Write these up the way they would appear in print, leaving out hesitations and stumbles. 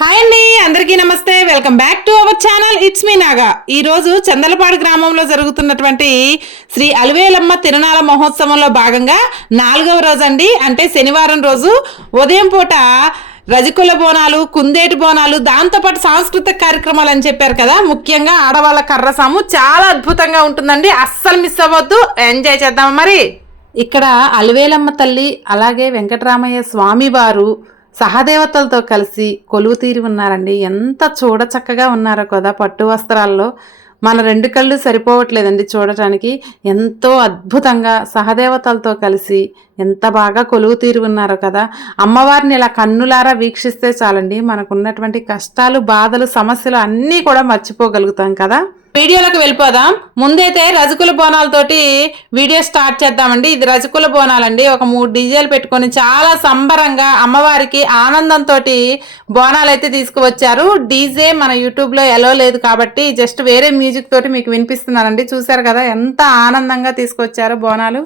Hi అండి, అందరికీ నమస్తే. Welcome back to our channel. It's me Naga. ఈరోజు చందలపాడు గ్రామంలో జరుగుతున్నటువంటి శ్రీ అలివేలమ్మ తిరునాళ మహోత్సవంలో భాగంగా 4వ రోజు అండి. అంటే శనివారం రోజు ఉదయం పూట రజకుల బోనాలు, కుందేటి బోనాలు, దాంతోపాటు సాంస్కృతిక కార్యక్రమాలు అని చెప్పారు కదా. ముఖ్యంగా ఆడవాళ్ళ కర్రసాము చాలా అద్భుతంగా ఉంటుందండి. అస్సలు మిస్ అవ్వద్దు. ఎంజాయ్ చేద్దాం. మరి ఇక్కడ అలివేలమ్మ తల్లి అలాగే వెంకటరామయ్య స్వామి వారు సహదేవతలతో కలిసి కొలువు తీరి ఉన్నారండి. ఎంత చూడ చక్కగా ఉన్నారో కదా. పట్టు వస్త్రాల్లో మన 2 కళ్ళు సరిపోవట్లేదండి చూడటానికి. ఎంతో అద్భుతంగా సహదేవతలతో కలిసి ఎంత బాగా కొలువు తీరి ఉన్నారో కదా. అమ్మవారిని ఇలా కన్నులారా వీక్షిస్తే చాలండి, మనకున్నటువంటి కష్టాలు, బాధలు, సమస్యలు అన్నీ కూడా మర్చిపోగలుగుతాం కదా. వీడియోలోకి వెళ్ళిపోదాం. ముందైతే రజకుల బోనాలతోటి వీడియో స్టార్ట్ చేద్దామండి. ఇది రజకుల బోనాలండి. ఒక 3 డీజేలు పెట్టుకొని చాలా సంబరంగా అమ్మవారికి ఆనందంతో బోనాలు అయితే తీసుకువచ్చారు. డీజే మన యూట్యూబ్లో ఎలో లేదు కాబట్టి జస్ట్ వేరే మ్యూజిక్ తోటి మీకు వినిపిస్తున్నానండి. చూసారు కదా ఎంత ఆనందంగా తీసుకొచ్చారు బోనాలు.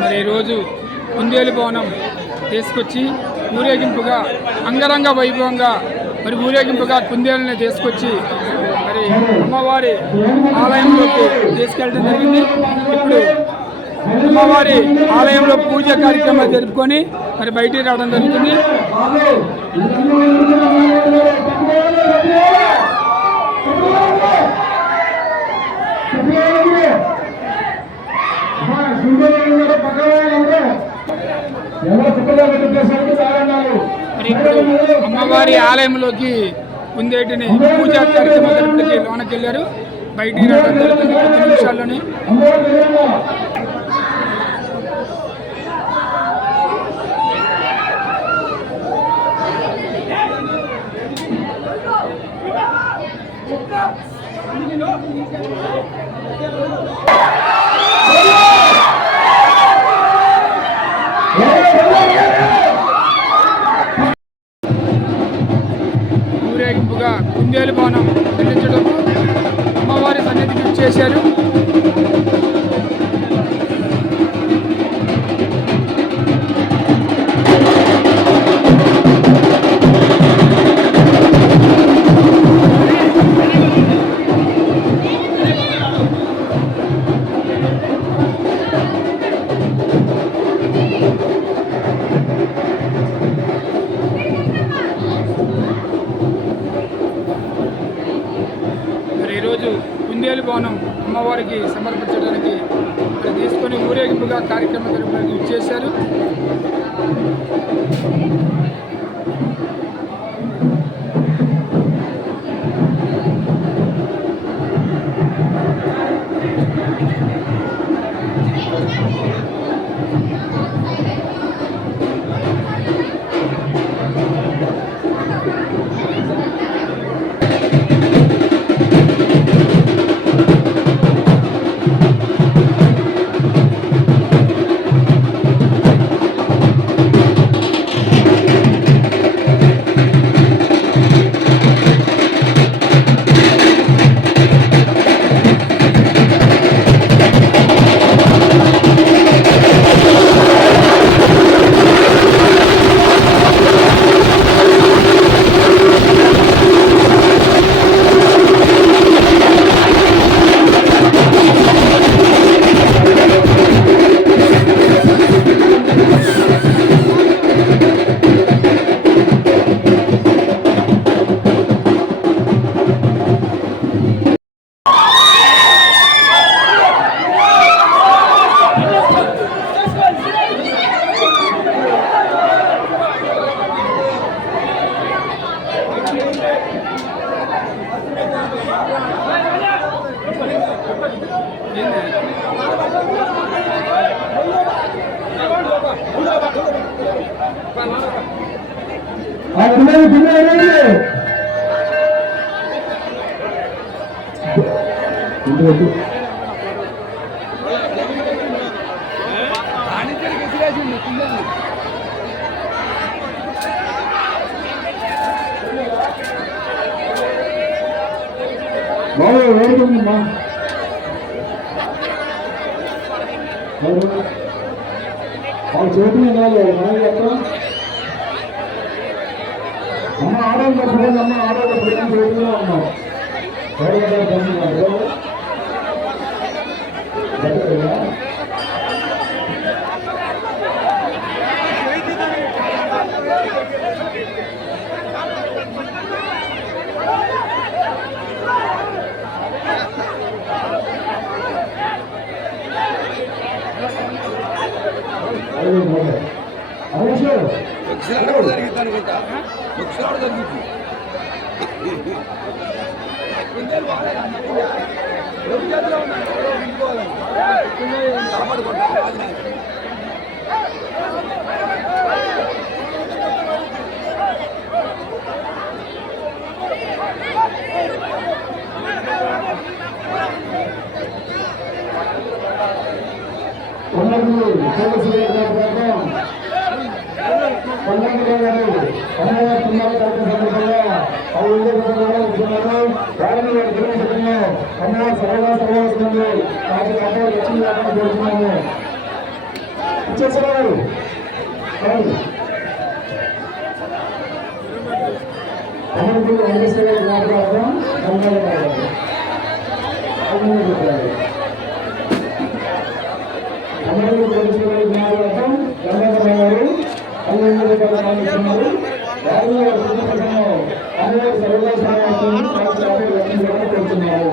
మరి ఈరోజు కుందేలు భవనం తీసుకొచ్చి ఊరేగింపుగా అంగరంగ వైభవంగా మరి ఊరేగింపుగా కుందేలుని తీసుకొచ్చి మరి అమ్మవారి ఆలయంలోకి తీసుకెళ్ళడం జరిగింది. ఇప్పుడు అమ్మవారి ఆలయంలో పూజ కార్యక్రమాలు జరుపుకొని మరి బయటికి రావడం జరుగుతుంది. మరి ఇప్పుడు అమ్మవారి ఆలయంలోకి కుందేటిని పూజా కార్యక్రమాలు జరుపుడికి లోనకి వెళ్ళారు. బయటికి రావడం జరుగుతుంది కొద్ది నిమిషాల్లోనే. ఊరేగింపుగా కుందేలు భవనం చెల్లించడం అమ్మవారి సన్నిధికి చేశారు. భవనం అమ్మవారికి సమర్పించడానికి మరి తీసుకొని ఊరేగింపుగా కార్యక్రమం జరపడానికి చేశారు. చేతులు అమ్మ ఆడోళ్ళు అమ్మ ఆడోళ్ళు చేతుల్లో ఉన్నాం జరుగుతుందనుకుంటా ఒకసారి జరుగుతుంది. ఇచ్చేసారు అమరుడు వెంకటేశ్వర జ్ఞాపకార్థం అమరుడు వెంకటేశ్వర జ్ఞాపకార్థం గంగాధర గారు 15 రూపాయలు ఇస్తున్నారు. వారిలో అమ్మవారి సర్వదా సమావేశాన్ని కోరుతున్నాము.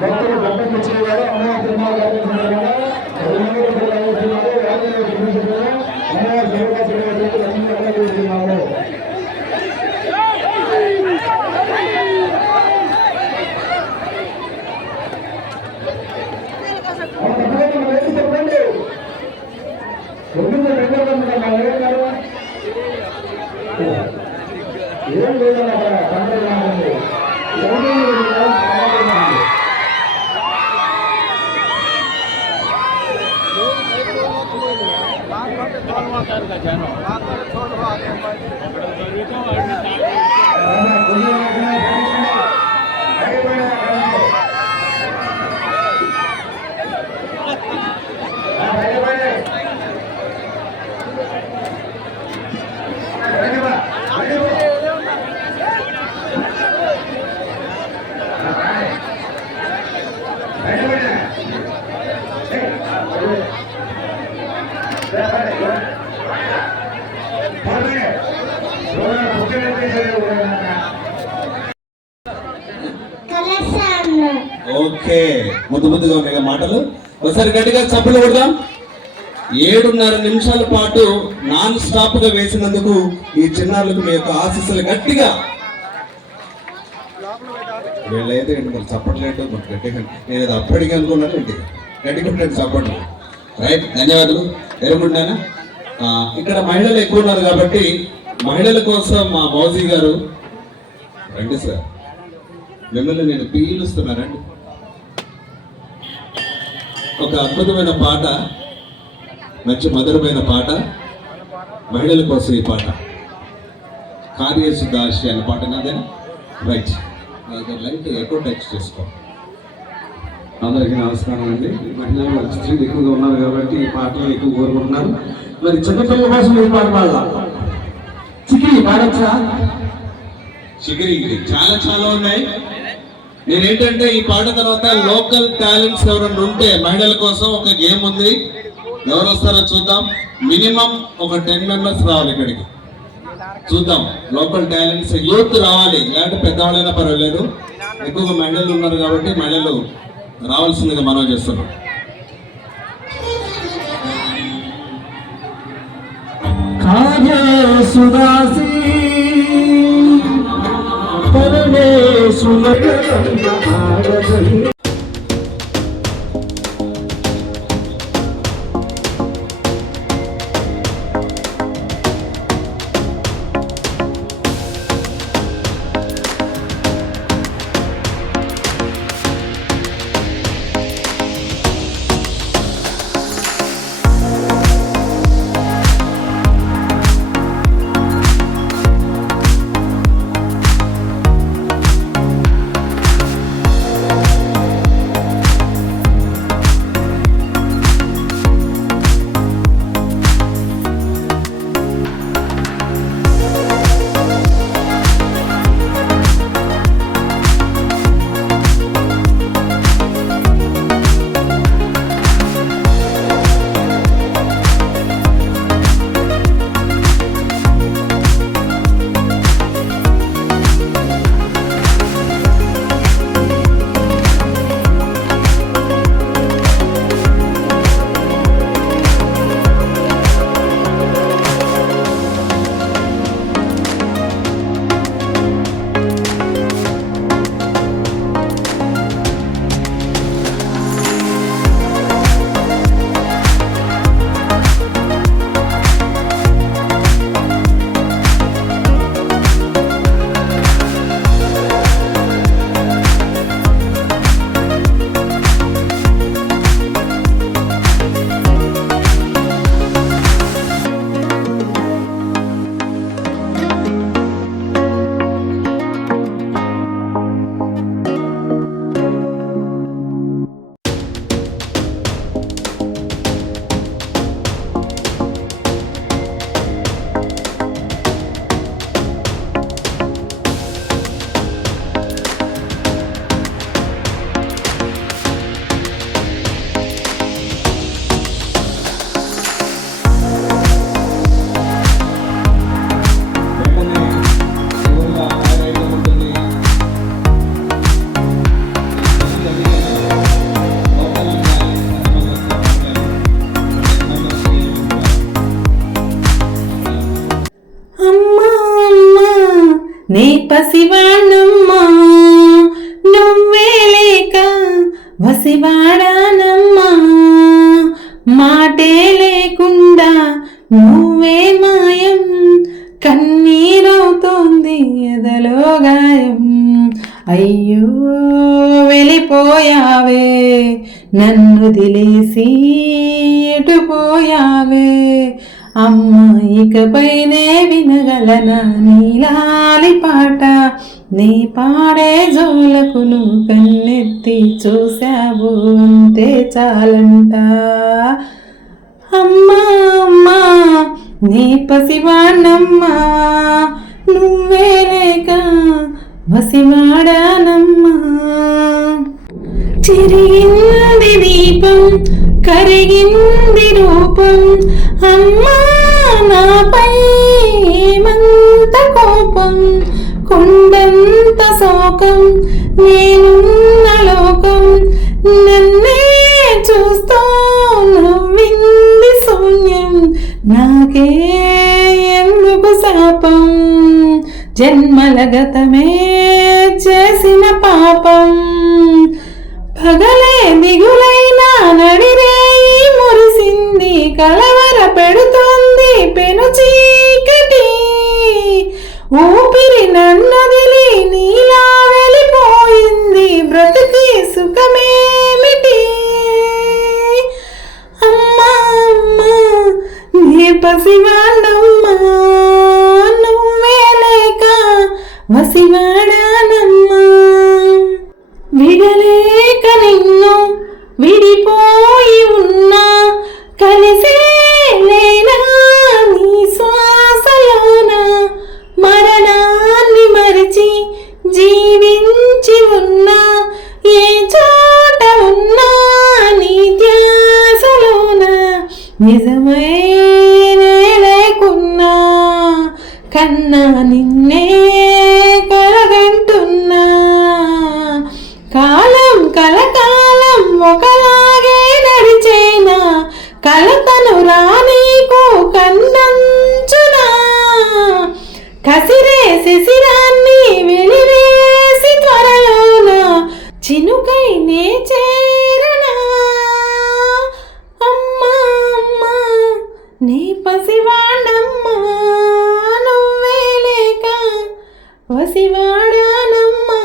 భక్తులు గంటకు వచ్చేవారు అమ్మవారి తిరుమల అమ్మవారి సేవకున్నాము. చెప్పండి ఏం లేదన్న పండుగ ఓకే, ముందు ముందుగా ఉన్నాయి మాటలు. ఒకసారి గట్టిగా చప్పట్లు కొడదాం. 7.5 నిమిషాల పాటు నాన్ స్టాప్ గా వేసినందుకు ఈ చిన్నారులకు మీ యొక్క ఆశీస్సులు గట్టిగా. వీళ్ళైతే మరి చప్పట్లేదు, గట్టిగా నేను అది అప్పటికి అనుకున్నాను. గట్టిగా చప్పట్లు. రైట్, ధన్యవాదాలు. ఎరుగుండానా ఇక్కడ మహిళలు ఎక్కువ ఉన్నారు కాబట్టి మహిళల కోసం మా మౌజీ గారు రండి సార్, మిమ్మల్ని నేను పీలుస్తున్నానండి. ఒక అద్భుతమైన పాట, మంచి మధురమైన పాట మహిళల కోసం. ఈ పాట కార్యసుదాశి అనే పాట నాదేనా? రైట్, లైట్ ఎక్కువ టచ్ చేసుకో. అందరికీ నమస్కారం అండి. మహిళలు స్త్రీలు ఎక్కువగా ఉన్నారు కాబట్టి ఈ పాటలు ఎక్కువ కోరుకుంటున్నారు. మరి చిన్నపిల్లల కోసం ఈ పాట పాడదాం. చికిరి పాడచ్చా? చిగిరి చాలా చాలా ఉన్నాయి. నేనేంటంటే ఈ పాట తర్వాత లోకల్ టాలెంట్స్ ఎవరైనా ఉంటే మహిళల కోసం ఒక గేమ్ ఉంది. ఎవరు వస్తారో చూద్దాం. మినిమం ఒక 10 మెంబర్స్ రావాలి ఇక్కడికి. చూద్దాం, లోకల్ టాలెంట్స్ యూత్ రావాలి, ఇలాంటి పెద్దవాళ్ళైనా పర్వాలేదు. ఎక్కువగా మహిళలు ఉన్నారు కాబట్టి మహిళలు రావాల్సిందిగా మనం చేస్తున్నాం. కార్యసుదాసి పరమేశ్వర నీ పసివాణమ్మా నువ్వే లేక వసివాడానమ్మా, మాటే లేకుండా నువ్వే మాయం, కన్నీరవుతోంది ఎదలో గాయం. అయ్యో వెళ్ళిపోయావే నన్ను వదిలేసి, ఎటుపోయావే అమ్మ, ఇకపైనే వినగలనా నీలాలి పాట, నీ పాడే జోలకు నువ్వు కన్నెత్తి చూసావు అంతే చాలంట. అమ్మా అమ్మా నీ పసివాణమ్మా నువ్వే లేక వసివాడానమ్మా. చిరిగింది దీపం కరిగింది రూపం, రూపం అమ్మా నాపై ఏమంత కోపం కొండంత శోకం నేనున్న లోకం నన్నే చూస్తూ నవ్వింది శూన్యం నాకే ఎందుకు శాపం జన్మల గతమే చేసిన పాపం పగలే దిగులైనా నడిరేయి మురిసింది కలవర పెడుతోంది పెను చీకటి ఊపిరి నన్నదిలి నీలా వెళ్ళిపోయింది బ్రతికి సుఖమేమిటి అమ్మా అమ్మా నీ పసివాణమ్మా నువ్వే లేక వసివాడానమ్మా విడలేక నిన్ను విడిపోయి ఉన్నా కలిసే లేనా నీ శ్వాసలోన మరణాన్ని మరిచి జీవించి ఉన్నా ఏ చోట ఉన్నా నీ ధ్యాసలోన నిజమే లేకున్నా కన్నా నిన్నే కలగంటున్నా కాలం కలకాలం ఒకలాగే నడిచేనా కలతను రానీకు కన్నంచునా కసిరే శిశిరాన్ని వెలివేసి త్వరలోన చినుకై నే చేరనా అమ్మా అమ్మా నీ పసివాణమ్మా నువ్వే లేక వసివాడానమ్మా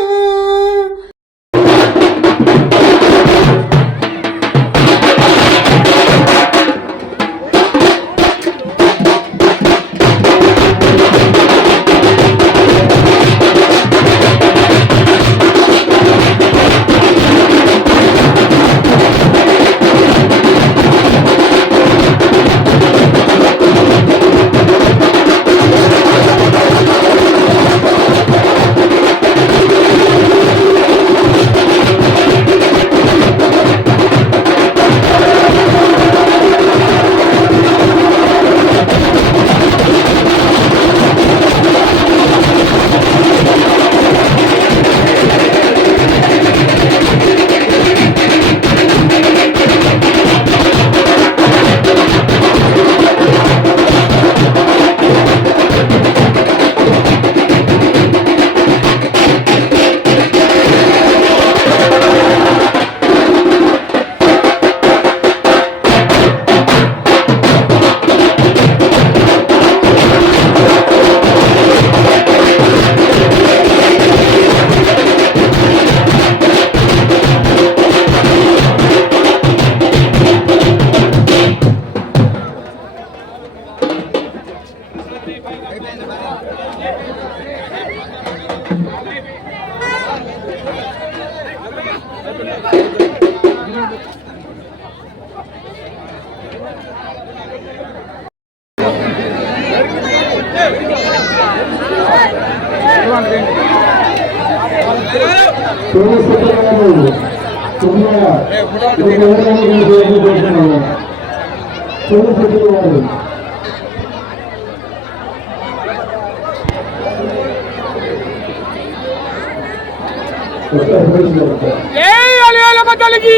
జై అలియాలమ్మ తల్లికి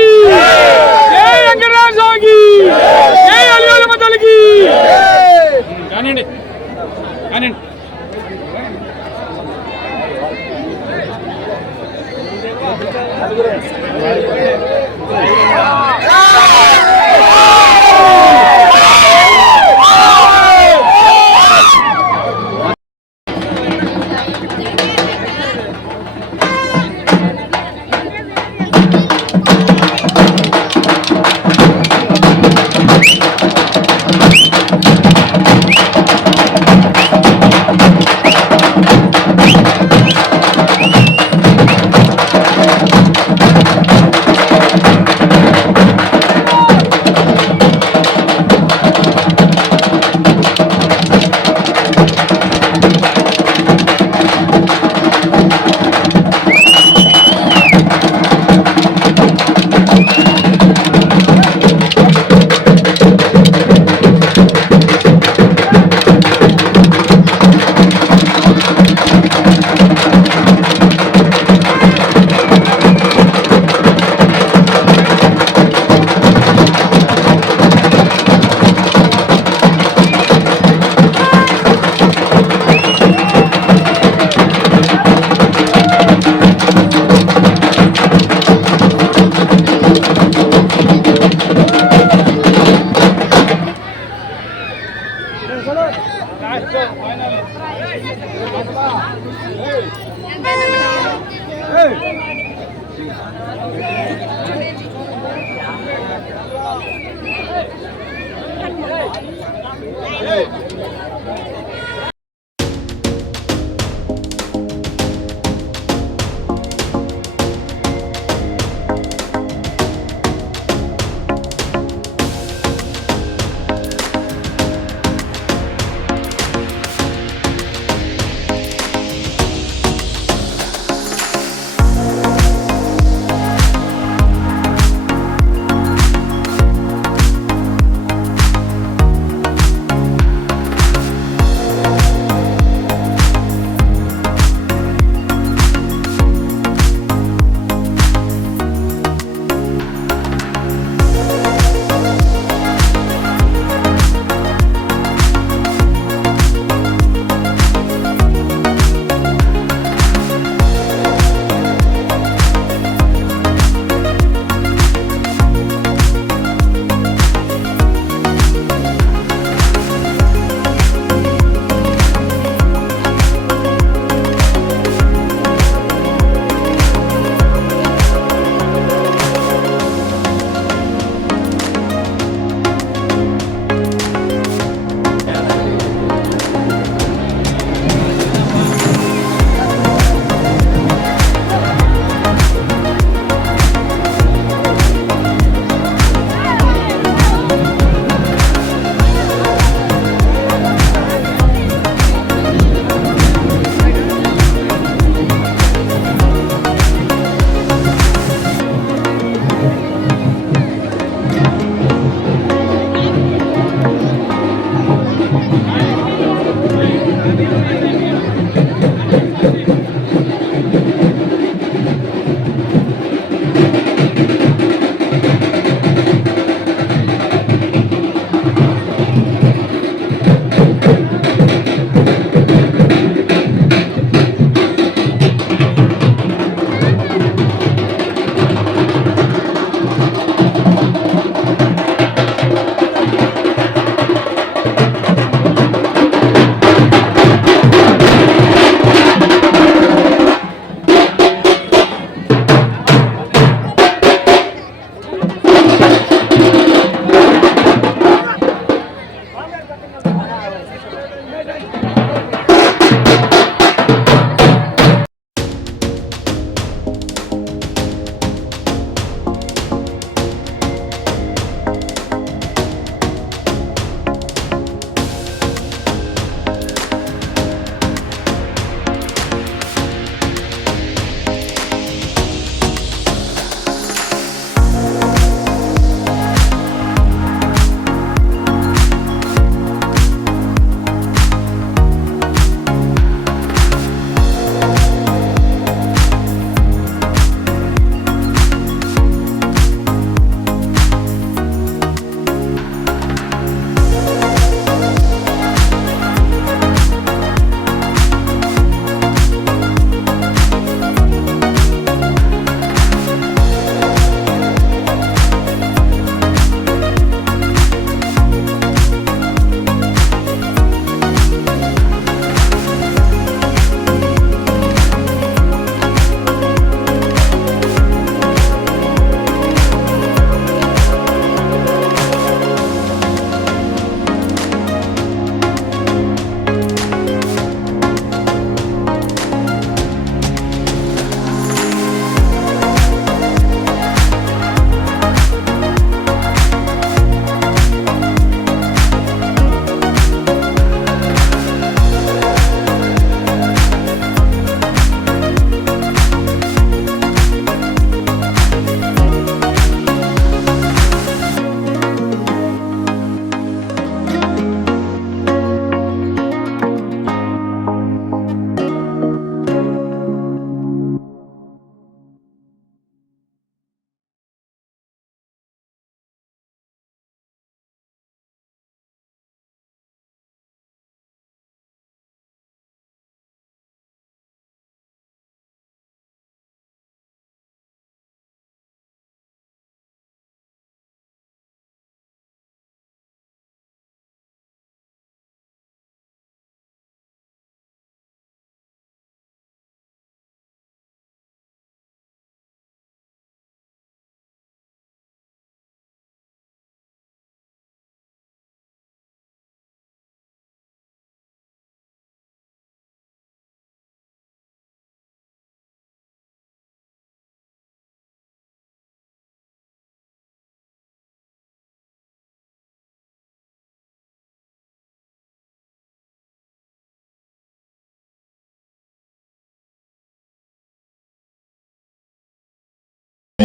జై వెంకటరామ స్వామికి జై అలియాలమ్మ తల్లికి కానివ్వండి కానివ్వండి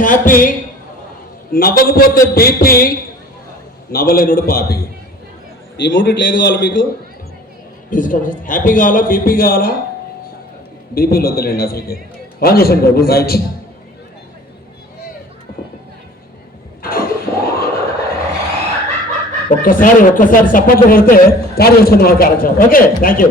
హ్యాపీ, నవ్వకపోతే బీపీ, నవ్వలేనుడు పాపి. ఈ మూడిట్లో ఏది కావాలి మీకు? హ్యాపీ కావాలా, బీపీ కావాలా? బీపీలు వద్దులేండి అసలుకి. ఆన్ చేసండి బాబు. రైట్. ఒక్కసారి సపోర్ట్ కొడితే చాలు చేసుకుందాం కార్యక్రమం. Okay, thank you.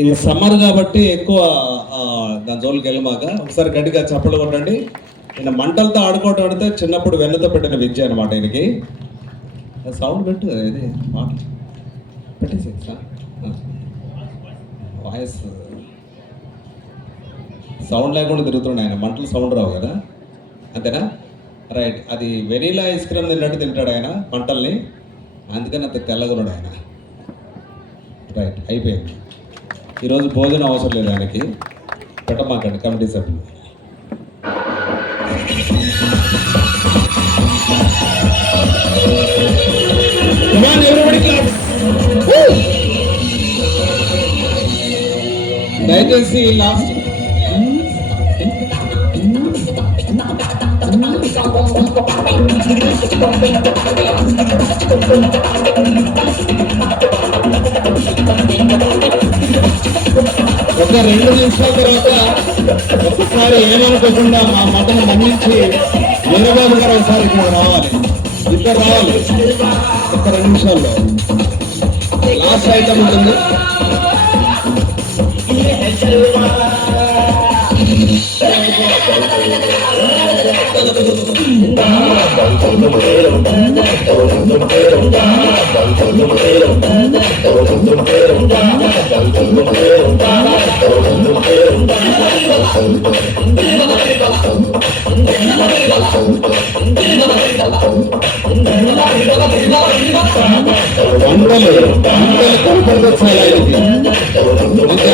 ఇది సమ్మర్ కాబట్టి ఎక్కువ దాని జోలికి వెళ్ళమాక. ఒకసారి గట్టిగా చప్పలు కొట్టండి. ఈయన మంటలతో ఆడుకోవటం అంటే చిన్నప్పుడు వెన్నతో పెట్టిన విద్య అనమాట ఈయనకి. సౌండ్ పెట్టు, ఇది మాట పెట్టేసి వాయిస్ సౌండ్ లేకుండా తిరుగుతున్నాడు ఆయన. మంటలు సౌండ్ రావు కదా, అంతేనా? రైట్. అది వెనీలా ఐస్ క్రీమ్ తిన్నట్టు తింటాడు ఆయన మంటల్ని, అందుకని అంత తెల్లగా ఉన్నాడు ఆయన. రైట్, అయిపోయింది. ఈరోజు భోజనం అవసరం లేదు ఆయనకి, పెట్టమాకండి కమిటీ సభ్యులు. దయచేసి లాస్ట్ ఒక 2 నిమిషాల తర్వాత ఒకసారి ఏమనుకోకుండా మా మటను మన్నించి వీరబాబు గారు ఒకసారి ఇక్కడ రావాలి, ఇద్దరు రావాలి ఒక 2 నిమిషాల్లో. లాస్ట్ ఐటమ్ ఉంటుంది.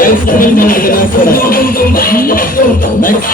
Ice cream next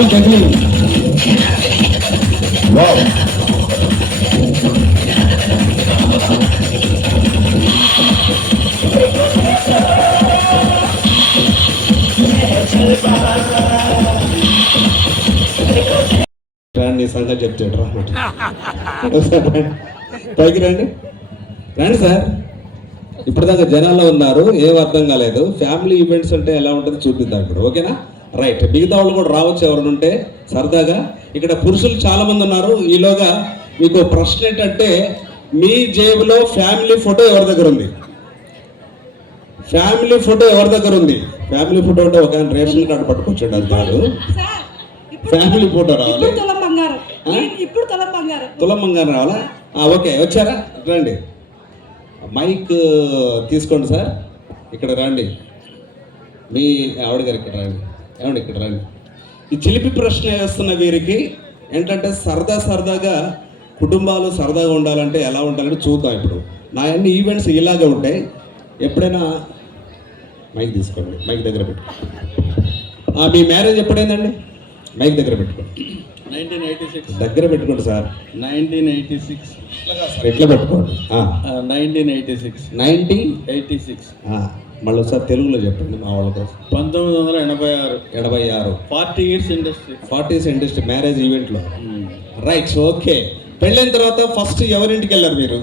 small juggling. Wow. నీ సంగతి చెప్తాడు రా పైకి రండి రండి సార్. ఇప్పటిదాకా జనాల్లో ఉన్నారు, ఏం అర్థం కాలేదు. ఫ్యామిలీ ఈవెంట్స్ అంటే ఎలా ఉంటుందో చూపిద్దాం ఇప్పుడు, ఓకేనా? రైట్, మిగతా వాళ్ళు కూడా రావచ్చు ఎవరైనా ఉంటే సరదాగా. ఇక్కడ పురుషులు చాలా మంది ఉన్నారు. ఈలోగా మీకు ప్రశ్న ఏంటంటే, మీ జేబులో ఫ్యామిలీ ఫోటో ఎవరి దగ్గర ఉంది? ఫ్యామిలీ ఫోటో ఎవరి దగ్గర ఉంది? ఫ్యామిలీ ఫోటో అంటే ఒక ఆయన రేషన్ కార్డు పట్టుకొచ్చాడు అది కాదు, ఫ్యామిలీ ఫోటో రావాలి. తులం బంగారం ఆ? ఇప్పుడు తులం బంగారం తులం బంగారం రావాలా? ఓకే, వచ్చారా? రండి, మైక్ తీసుకోండి సార్, ఇక్కడ రండి. మీ ఆవిడ గారు ఇక్కడ రండి, ఏమండి ఇక్కడ రండి. ఈ చిలిపి ప్రశ్న వేస్తున్న వీరికి ఏంటంటే సరదాగా కుటుంబాలు సరదాగా ఉండాలంటే ఎలా ఉండాలంటే చూద్దాం. ఇప్పుడు నా అన్ని ఈవెంట్స్ ఇలాగే ఉంటాయి. ఎప్పుడైనా మైక్ తీసుకోండి, మైక్ దగ్గర పెట్టుకోండి. మీ మ్యారేజ్ ఎప్పుడైందండి? మైక్ దగ్గర పెట్టుకోండి. 1986 దగ్గర పెట్టుకోండి సార్, 1986 ఎట్లా పెట్టుకోండి. 1986 86 మళ్ళీ ఒకసారి తెలుగులో చెప్పండి మా వాళ్ళ కోసం. 1986 86 40 years industry. 40s industry marriage ఈవెంట్లో. Right, okay. పెళ్ళైన తర్వాత ఫస్ట్ ఎవరింటికి వెళ్ళారు మీరు?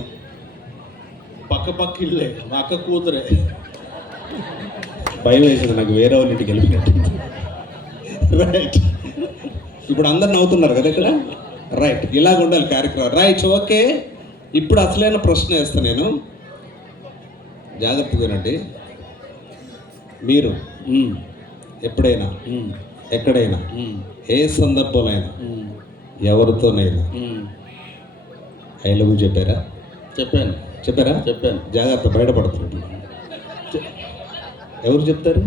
పక్క ఇల్లే, మా అక్క కూతురే. భయం వేసింది నాకు, వేరే వాళ్ళ ఇంటికి వెళ్ళినట్టు. రైట్, ఇప్పుడు అందరు నవ్వుతున్నారు కదా ఇక్కడ. రైట్, ఇలాగ ఉండాలి కార్యక్రమం. Right, okay. ఇప్పుడు అసలైన ప్రశ్న వేస్తాను నేను, జాగ్రత్తగా వినండి. మీరు ఎప్పుడైనా ఎక్కడైనా ఏ సందర్భంలో అయినా ఎవరితోనైనా ఐ లవ్ యూ చెప్పారా? చెప్పాను. జాగ్రత్త, బయటపడుతున్నట్టు. ఎవరు చెప్తారు?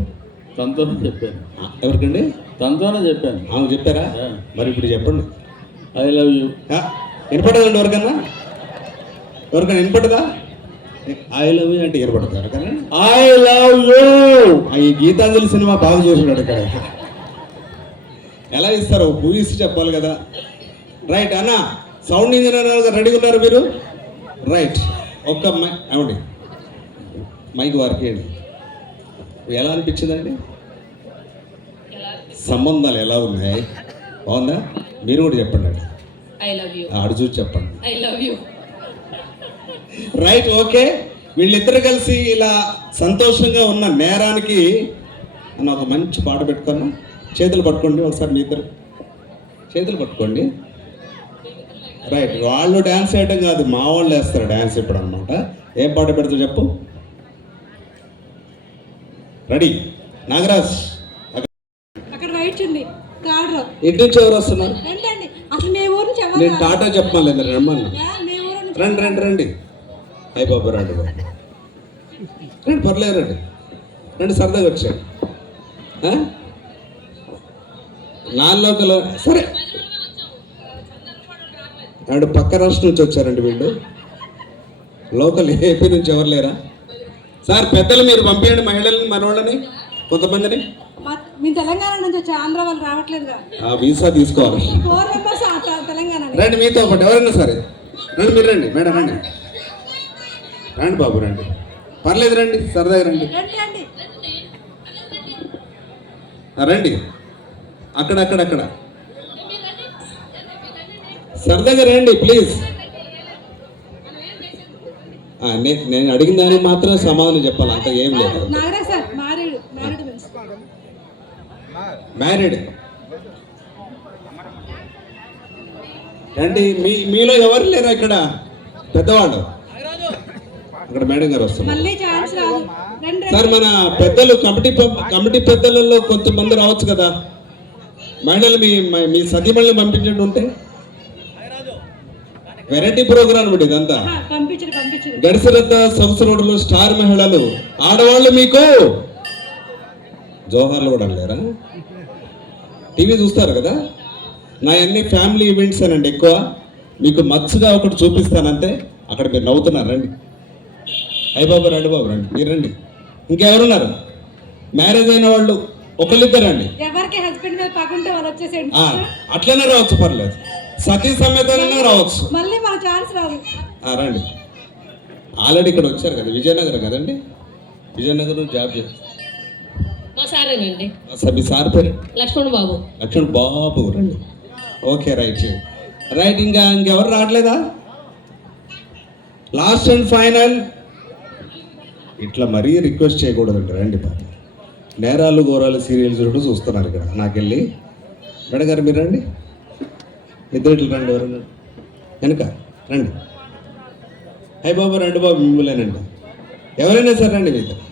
తనతోనే చెప్పాను. ఎవరికండి? తనతోనే చెప్పాను. ఆమె చెప్పారా? మరి ఇప్పుడు చెప్పండి. I love you. వినపడదండి ఎవరికన్నా? వినపడదా? ఐ లవ్ యూ అంటే వినపడతారు కానీ ఐ లవ్ యూ. ఈ గీతాంజలి సినిమా బాగా చూసినాడు ఇక్కడ. ఎలా ఇస్తారు? ఊహిస్తే చెప్పాలి కదా. రైట్ అన్న, సౌండ్ ఇంజనీర్ రెడీగా ఉన్నారు మీరు? రైట్, ఒక్క ఏమండి మైక్ వారికి ఏంటి ఎలా అనిపించిందండి? సంబంధాలు ఎలా ఉన్నాయి? బాగుందా? మీరు కూడా చెప్పండి అండి. I love you. ఆడు చూసి చెప్పండి. I love you. Right, okay. వీళ్ళిద్దరు కలిసి ఇలా సంతోషంగా ఉన్న నేరానికి అన్న ఒక మంచి పాట పెట్టుకున్నా. చేతులు పట్టుకోండి ఒకసారి, మీ ఇద్దరు చేతులు పట్టుకోండి. రైట్, వాళ్ళు డ్యాన్స్ వేయడం కాదు, మా వాళ్ళు వేస్తారు డ్యాన్స్ ఇప్పుడు అనమాట. ఏం పాట పెడతావు చెప్పు. రెడీ? నాగరాజ్ అక్కడ రైట్ ఉంది కార్డు. ఇంటి నుంచి ఎవరు వస్తున్నారు? రండి, అసలు మీ ఊరు నుంచి ఎవరు నేను టాటా చెప్పాలి, రమ్మన్నా. మీ ఊరు నుంచి రండి. అయ్యి బాబు, రండి, పర్లేదు, రండి, సరదాగా వచ్చాడు. నాలుగు సరే అండ్ పక్క రాష్ట్రం నుంచి వచ్చారండి వీళ్ళు. లోకల్ ఏపీ నుంచి ఎవరు లేరా సార్? పెద్దలు మీరు పంపించండి మహిళలని, మనోళ్ళని, కొంతమందిని. మీ తెలంగాణ నుంచి వచ్చి ఆంధ్ర వాళ్ళు రావట్లేదుగా. వీసా తీసుకోవాలి. 4 మెంబర్స్ తెలంగాణ. రండి, మీతో పాటు ఎవరైనా సరే రండి. మీరు రండి మేడం, రండి బాబు, రండి. పర్లేదు, రండి, సరదాగా రండి. రండి, అక్కడ సరదాగా రండి ప్లీజ్. నేను అడిగిన దానికి మాత్రం సమాధానం చెప్పాలి, అంత ఏం లేదు. మ్యారీడ్ రండి. మీలో ఎవరు లేరా ఇక్కడ పెద్దవాళ్ళు? అక్కడ మేడం గారు వస్తారు సార్. మన పెద్దలు కమిటీ పెద్దలలో కొంతమంది రావచ్చు కదా మహిళలు. మీ సతీమణిని పంపించండి ఉంటే. వెరైటీ ప్రోగ్రామ్ అండి ఇదంతా. గడిసిరద్ద సంవత్సరంలో స్టార్ మహిళలు ఆడవాళ్ళు మీకు జోహార్లు కూడా లేరా? టీవీ చూస్తారు కదా. నా అన్ని ఫ్యామిలీ ఈవెంట్స్ అనండి ఎక్కువ. మీకు మత్స్గా ఒకటి చూపిస్తానంతే, అక్కడ మీరు నవ్వుతున్నారు. రండి, అయ్య బాబు, రండి బాబు, రండి, మీరు రండి. ఇంకెవరున్నారు? మ్యారేజ్ అయిన వాళ్ళు ఒకళ్ళిద్దరండి. అట్లనే రావచ్చు, పర్లేదు. సతీ సమేతంగా రావచ్చు. రండి. ఆల్రెడీ ఇక్కడ వచ్చారు కదా, విజయనగరం కదండి. విజయనగరం జాబ్ చేస్తారు. మీ సార్ పేరు? లక్ష్మణ్ బాబు. రండి. Okay, right. ఇంకెవరు రావట్లేదా? Last and final. ఇట్లా మరీ రిక్వెస్ట్ చేయకూడదండి. రండి బాబు. నేరాలు ఘోరాలు సీరియల్స్ చూస్తున్నారు ఇక్కడ. నాకెళ్ళి మేడగారు మీరు రండి, ఇద్దరు ఇట్లా రండి. ఎవరు వెనుక రండి. అయ్య బాబు, రండి బాబు, మిమ్మల్నేనండి. ఎవరైనా సరే రండి. మీరు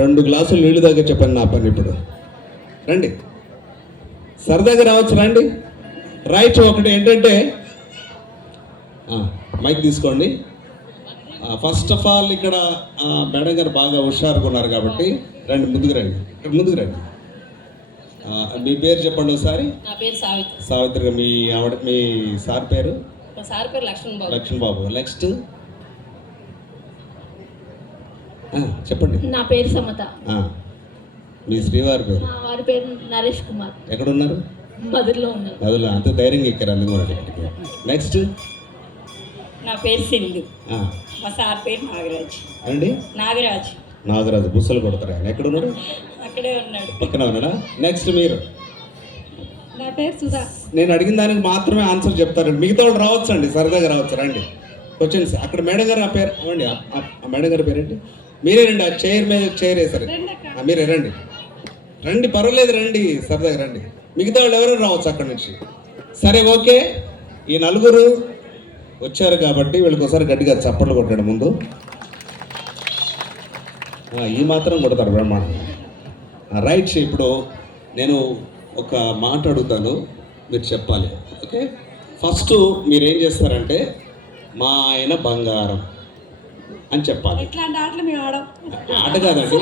2 గ్లాసులు నీళ్లు దాకా చెప్పండి నా పని ఇప్పుడు. రండి, సరదాగా రావచ్చు, రండి. రైట్, ఒకటి ఏంటంటే మైక్ తీసుకోండి. ఫస్ట్ ఆఫ్ ఆల్ ఇక్కడ మేడం గారు బాగా హుషారుగా ఉన్నారు కాబట్టి రండి, ముందుకు రండి, ఇక్కడ ముందుకు రండి. మీ పేరు చెప్పండి ఒకసారి. నా పేరు సావిత్రి. సావిత్రి. మీ ఆవిడ, మీ సార్ పేరు? మా సార్ పేరు లక్ష్మణ్ బాబు. లక్ష్మణ్ బాబు. నెక్స్ట్ చెప్పండి. నా పేరు సమత. మీ శ్రీవారి పేరు? మా వారి పేరు నరేష్ కుమార్. ఎక్కడున్నారు? మధురలో ఉన్నారు. అదిలో అంత ధైర్యంగా ఎక్కారు అందుకు. నెక్స్ట్. నా పేరు సింధు. మా సార్ పేరు నాగరాజ్. అండి? నాగరాజ్. నాగరాజు. బుస్సలు కొడతారు ఆయన. ఎక్కడున్నాడు? అక్కడే ఉన్నాడు. పక్కన ఉన్నాడా? నెక్స్ట్ మీరు? నా పేరు సుధా. నేను అడిగిన దానికి మాత్రమే ఆన్సర్ చెప్తారండి, మిగతా వాళ్ళు రావచ్చు అండి, సరదాగా రావచ్చు. రండి, క్వశ్చన్స్. అక్కడ మేడం గారు ఆ పేరు అవ్వండి. ఆ మేడం గారి పేరేంటి? మీరే రండి, ఆ చైర్ మీద చైర్ వేసారు. మీరే రండి, రండి, పర్వాలేదు, రండి, సరదాగా రండి. మిగతా వాళ్ళు ఎవరైనా రావచ్చు అక్కడి నుంచి. సరే, ఓకే. ఈ 4 వచ్చారు కాబట్టి వీళ్ళకి ఒకసారి గట్టిగా చప్పట్లు కొట్టాడు ముందు. ఈ మాత్రం కొడతారు బ్రహ్మాండం. రైట్. ఇప్పుడు నేను ఒక మాట అడుగుతాను, మీరు చెప్పాలి. ఓకే, ఫస్ట్ మీరేం చేస్తారంటే మా ఆయన బంగారం అని చెప్పాలి. ఇట్లాంటి ఆటలు మేము ఆడం. ఆట కాదండి,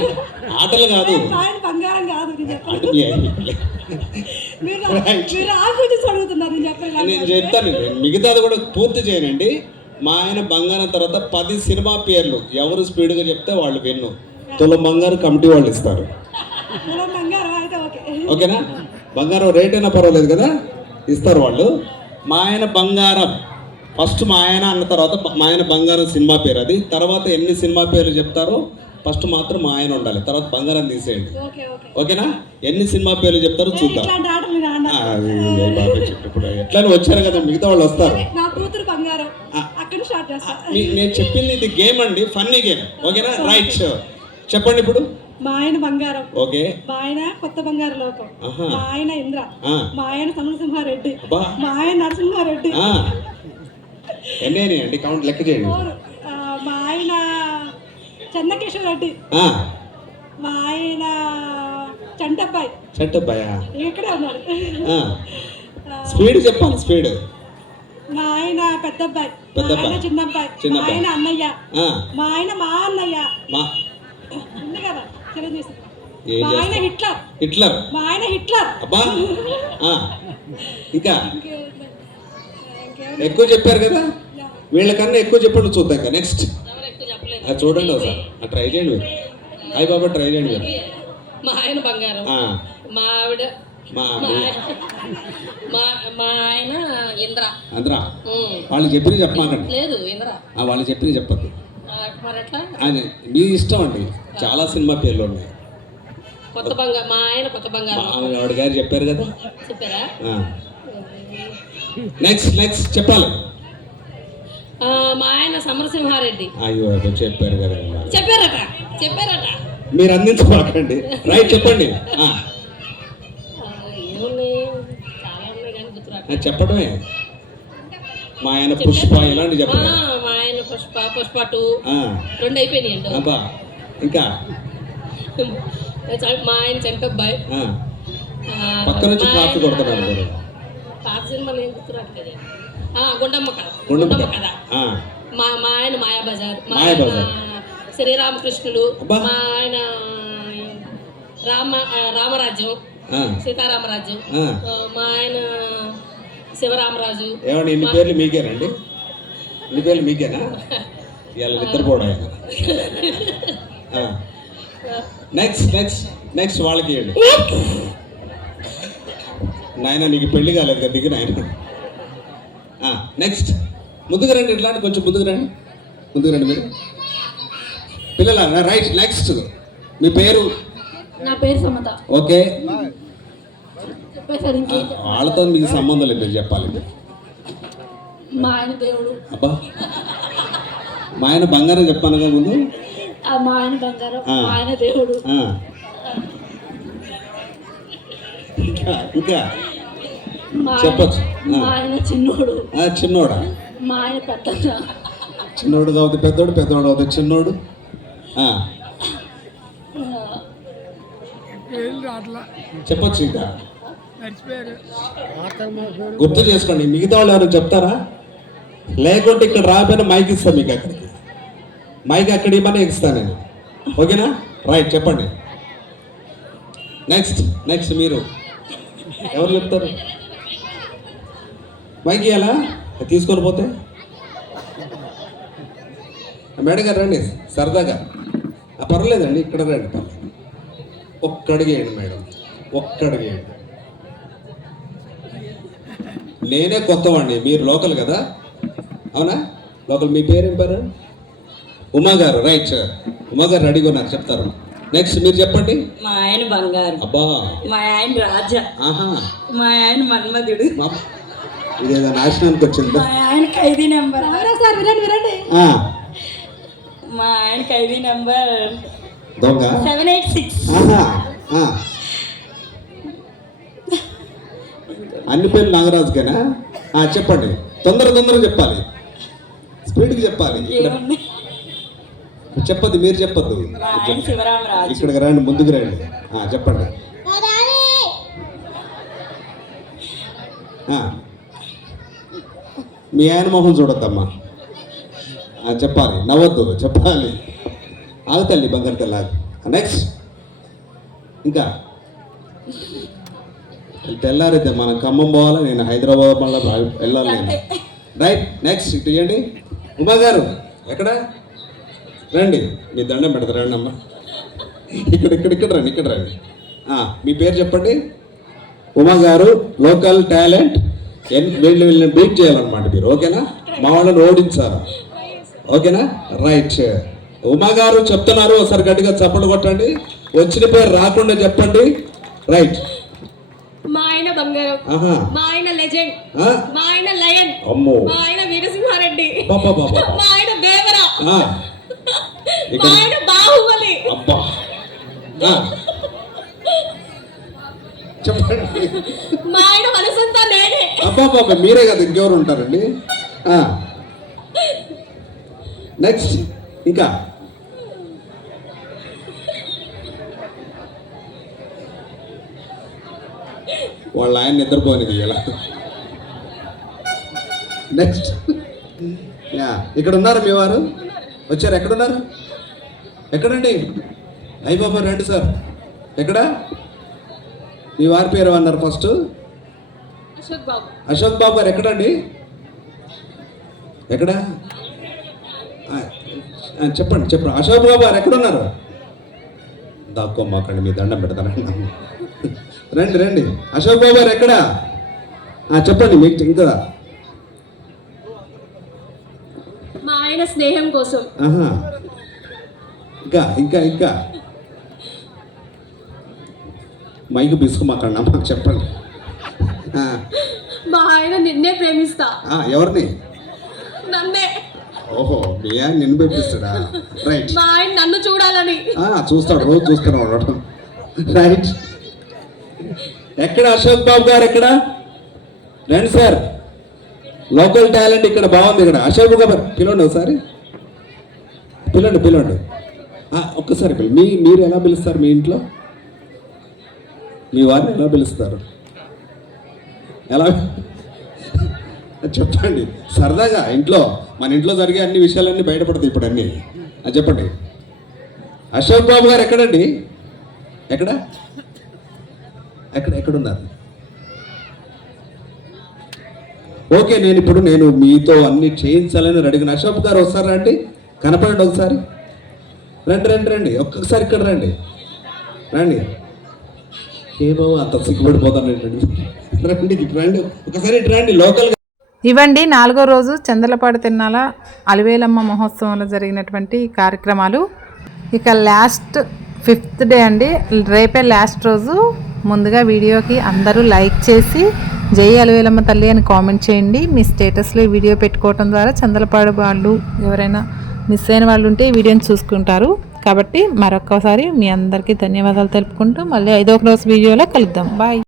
ఆటలు కాదు. ఆయన బంగారం కాదు, నేను చెప్పాను. అంటే మీ ఆయన మీరు ఆ గురించి అడుగుతున్నారు, నేను చెప్పాను. నేను చెప్తానండి, మిగతాది కూడా పూర్తి చేయనండి. మా ఆయన బంగారం తర్వాత 10 సినిమా పేర్లు ఎవరు స్పీడ్గా చెప్తే వాళ్ళు విన్ను. తులం బంగారు కమిటీ వాళ్ళు ఇస్తారు. బంగారం అయితే ఓకే. ఓకేనా? బంగారం రేట్ అయినా పర్వాలేదు కదా, ఇస్తారు వాళ్ళు. మా ఆయన బంగారం. ఫస్ట్ మా ఆయన అన్న తర్వాత మా ఆయన బంగారం సినిమా పేరు. అది తర్వాత ఎన్ని సినిమా పేర్లు చెప్తారో ఫస్ట్ మాత్రం మా ఆయన ఉండాలి, తర్వాత బంగారం తీసేయండి. ఓకేనా? ఎన్ని సినిమా పేర్లు చెప్తారో చూద్దాం. ఇప్పుడు ఎట్లా వచ్చారు కదా, మిగతా వాళ్ళు వస్తారు. నేను చెప్పింది ఇది గేమ్ అండి, ఫన్నీ గేమ్. ఓకేనా? రైట్, చెప్పండి ఇప్పుడు. మా ఆయన బంగారం. ఓకే. మా ఆయన కొత్త బంగారు లోకం. మా ఆయన ఇంద్ర. మా ఆయన సమరసింహారెడ్డి. మా ఆయన నరసింహారెడ్డి. ఎన్ని అండి కౌంట్ లెక్క చేయండి. మా ఆయన చెన్నకేశ్వర రెడ్డి. మా ఆయన చంటబ్బాయి. చంటబ్బాయా? ఇక్కడే ఉన్నాడు. స్పీడ్ చెప్పాలి, స్పీడ్. మా ఆయన పెద్దబ్బాయి. పెద్దబ్బాయి. చిన్నబ్బాయి. మా ఆయన అన్నయ్య. మా ఆయన మా అన్నయ్య. ఉంది కదా చిరంజీవి. మా ఆయన హిట్లర్. హిట్లర్. మా ఆయన హిట్లర్. అబ్బా, ఇంకా ఎక్కువ చెప్పారు కదా, వీళ్ళకన్నా ఎక్కువ చెప్పండి చూద్దాం. ఇంకా నెక్స్ట్ చూడండి ఒకసారి, ట్రై చేయండి మీరు. అయ్యి బాబా, ట్రై చేయండి మీరు. మా ఆయన బంగారం. మా ఆవిడ మా ఆయన ఇంద్ర. ఇంద్ర. వాళ్ళు చెప్పిన చెప్పమాకండి. లేదు ఇంద్ర. వాళ్ళు చెప్పిన చెప్పద్దు. మరి ఎట్లా? మీ ఇష్టం అండి, చాలా సినిమా పేర్లు ఉన్నాయి. కొత్త బంగారం. మా ఆయన కొత్త బంగారం. ఆవిడ గారు చెప్పారు కదా. చెప్పారా? నెక్స్ట్ నెక్స్ట్ చెప్పాలి. మా ఆయన సమరసింహారెడ్డి. అయ్యో, చెప్పారు కదా. చెప్పారట చెప్పారట. మీరు అందించమాకండి. రైట్, చెప్పండి. చెప్పడమే. మా ఆయన పుష్ప, ఇలాంటి చెప్పండి. మా ఆయన పుష్ప, పుష్ప 2 2 అయిపోయినాయండి. అబ్బా, ఇంకా మా ఆయన చెంటబ్బాయి. పక్క నుంచి కాఫీ కొడుతున్నారు. పాత సినిమాలు ఏం గుర్తురాదు కదా. గుండమ్మ కథ. గుండమ్మ కథ. మా ఆయన మాయాబజార్. మా ఆయన శ్రీరామకృష్ణుడు. మా ఆయన రామరాజ్యం, సీతారామరాజ్యం. మా ఆయన శివరామరాజు. ఏమండి, ఇన్ని పేర్లు మీకేనండి? ఇన్ని పేర్లు మీకేనా? ఇవాళ నిద్రపోవడం. నెక్స్ట్ నెక్స్ట్ నెక్స్ట్ వాళ్ళకి ఇవ్వండి. నాయన, నీకు పెళ్లి కాలేదు కదా, దిగు నాయన. నెక్స్ట్ ముందుకు రండి, ఇట్లాంటి కొంచెం ముందుకు రండి, ముందుకు రండి మీరు పిల్లల. రైట్, నెక్స్ట్ మీ పేరు? నా పేరు సమత. ఓకే. వాళ్ళతో మీకు సంబంధం లేదు, మీరు చెప్పాలి. మా ఆయన దేవుడు. అబ్బా, మా ఆయన బంగారం చెప్పాను కదా ముందు. మా ఆయన బంగారం, మా ఆయన దేవుడు. ఇంకా చెప్పచ్చు. మా ఆయన చిన్నోడు. చిన్నోడా? మా ఆయన పెద్ద. చిన్నోడు కావద్దు పెద్దోడు, పెద్దోడు కావద్దు చిన్నోడు. పేర్లు రాట్లా చెప్పొచ్చు ఇంకా మర్చిపోయారు. గుర్తు చేసుకోండి. మిగతా వాళ్ళు ఎవరు చెప్తారా? లేకుంటే ఇక్కడ రాకపోయినా మైక్ ఇస్తాను మీకు. అక్కడికి మైక్ అక్కడ ఇవ్వమని ఇస్తాను నేను. ఓకేనా? రైట్, చెప్పండి. నెక్స్ట్ మీరు ఎవరు చెప్తారు? మైక్ ఇవ్వాలా? తీసుకొని పోతే మేడం గారు రండి సరదాగా. పర్లేదండి, ఇక్కడ రండి. పర్లేదు, ఒక్కడిగేయండి మేడం, ఒక్కడిగేయండి. నేనే కొత్తవాడిని, మీరు లోకల్ కదా? అవునా? లోకల్. మీ పేరేం పేరు? ఉమా గారు. రైట్ సార్, ఉమా గారు రెడీగా ఉన్నారు, చెప్తారు. నెక్స్ట్ మీరు చెప్పండి. మా ఆయన బంగారు. అబ్బా. మా ఆయన రాజా. ఆహా. మా ఆయన మన్మధుడు. ఇదేదో నాశనానికి వచ్చింది. మా ఆయన ఖైదీ నెంబర్. సార్ వినండి మా ఆయన ఖైదీ నెంబర్ దొంగ 786. అన్ని పేర్లు నాగరాజుకేనా? చెప్పండి, తొందరగా చెప్పాలి, స్పీడ్గా చెప్పాలి. ఏముంది? చెప్పద్దు, మీరు చెప్పద్దు. మా ఆయన శివరామరాజు. ఇక్కడికి రండి, ముందుకు రండి. చెప్పండి. మీ ఆయన మొహం చూడొద్దమ్మా. చెప్పాలి, నవ్వద్దు, చెప్పాలి. ఆగుతల్లి, బంగారు తల్లి. నెక్స్ట్ ఇంకా తెల్లారైతే మనం ఖమ్మం పోవాలి, నేను హైదరాబాద్ మళ్ళీ వెళ్ళాలి నేను. రైట్, నెక్స్ట్ ఇటు ఇవ్వండి. ఉమా గారు ఎక్కడ? రండి, మీ దండం పెడతారు. రండి అమ్మా, ఇక్కడ రండి, ఇక్కడ రండి. మీ పేరు చెప్పండి. ఉమా గారు, లోకల్ టాలెంట్. వీళ్ళని బీట్ చేయాలన్నమాట మీరు. ఓకేనా? మా వాళ్ళని ఓడించారా? ఓకేనా? రైట్. ఉమా గారు చెప్తున్నారు, ఒకసారి గట్టిగా చప్పట్లు కొట్టండి. వచ్చిన పేరు రాకుండా చెప్పండి. రైట్. మా ఆయన బంగారం. మా ఆయన లెజెండ్. మా ఆయన లయన్. అమ్మో. మా ఆయన వీరసింహారెడ్డి. బాబా. మా ఆయన దేవరా. మా ఇక్కడ ఆయన బాహుబలి. అబ్బా. చెప్పండి. మా ఆయన మనసంతా నేనే. అబ్బా, మీరే కదా, ఇంకెవరు ఉంటారండి? నెక్స్ట్ ఇంకా వాళ్ళ ఆయన నిద్రపోనిది ఇలా. నెక్స్ట్ ఇక్కడ ఉన్నారు మీ వారు? వచ్చారు? ఎక్కడున్నారు? ఎక్కడండి? అయ్య బాబా, రండి సార్. ఎక్కడ? మీ వారి పేరు అన్నారు ఫస్ట్? అశోక్ బాబు గారు. ఎక్కడండి? ఎక్కడ? చెప్పండి. అశోక్ బాబు గారు ఎక్కడున్నారు? దాక్కోమాకండి, మీ దండం పెడతానండి. రండి. అశోక్ బాబు గారు ఎక్కడ? చెప్పండి. మీకు ఇంకా మా ఆయన స్నేహం కోసం. ఇంకా మైకు బిసుకోమాకండి అమ్మ, చెప్పండి. మా ఆయన నిన్నే ప్రేమిస్తా. ఎవరిని? నన్నే. ఓహో, మీ ఆయన నిన్ను పంపిస్తాడా? రైట్. మా ఆయన నన్ను చూడాలని. చూస్తాడు, రోజు చూస్తున్నాడు. రైట్. ఎక్కడ అశోక్ బాబు గారు? ఎక్కడ? రండి సార్, లోకల్ టాలెంట్ ఇక్కడ బాగుంది. ఇక్కడ అశోక్ బాబు గారు పిలవండి ఒకసారి. పిలవండి. ఒక్కసారి మీరు ఎలా పిలుస్తారు? మీ ఇంట్లో మీ వారిని ఎలా పిలుస్తారు? ఎలా చెప్పండి సరదాగా. మన ఇంట్లో జరిగే అన్ని విషయాలన్నీ బయటపడతాయి ఇప్పుడు అన్నీ. చెప్పండి. అశోక్ బాబు గారు ఎక్కడండి? ఎక్కడున్నారు? ఓకే, నేను మీతో అన్ని చేయించాలని అడిగిన అశోక్ గారు ఒకసారి రండి, కనపడండి ఒకసారి. రండి. ఒక్కసారి ఇక్కడ రండి. ఏ బాబు అంత సిగ్గుపడిపోతాను. రండి ఒకసారి రండి. లోకల్. ఇవండి 4వ రోజు చందలపాడు తిరునాళ్ళ అలివేలమ్మ మహోత్సవంలో జరిగినటువంటి కార్యక్రమాలు. ఇక లాస్ట్ 5th డే అండి, రేపే లాస్ట్ రోజు. ముందుగా వీడియోకి అందరూ లైక్ చేసి జై అలివేలమ్మ తల్లి అని కామెంట్ చేయండి. మీ స్టేటస్లో ఈ వీడియో పెట్టుకోవడం ద్వారా చందలపాడు వాళ్ళు ఎవరైనా మిస్ అయిన వాళ్ళు ఉంటే ఈ వీడియోని చూసుకుంటారు. కాబట్టి మరొక్కసారి మీ అందరికీ ధన్యవాదాలు తెలుపుకుంటూ మళ్ళీ 5వ రోజు వీడియోలో కలుద్దాం. బాయ్.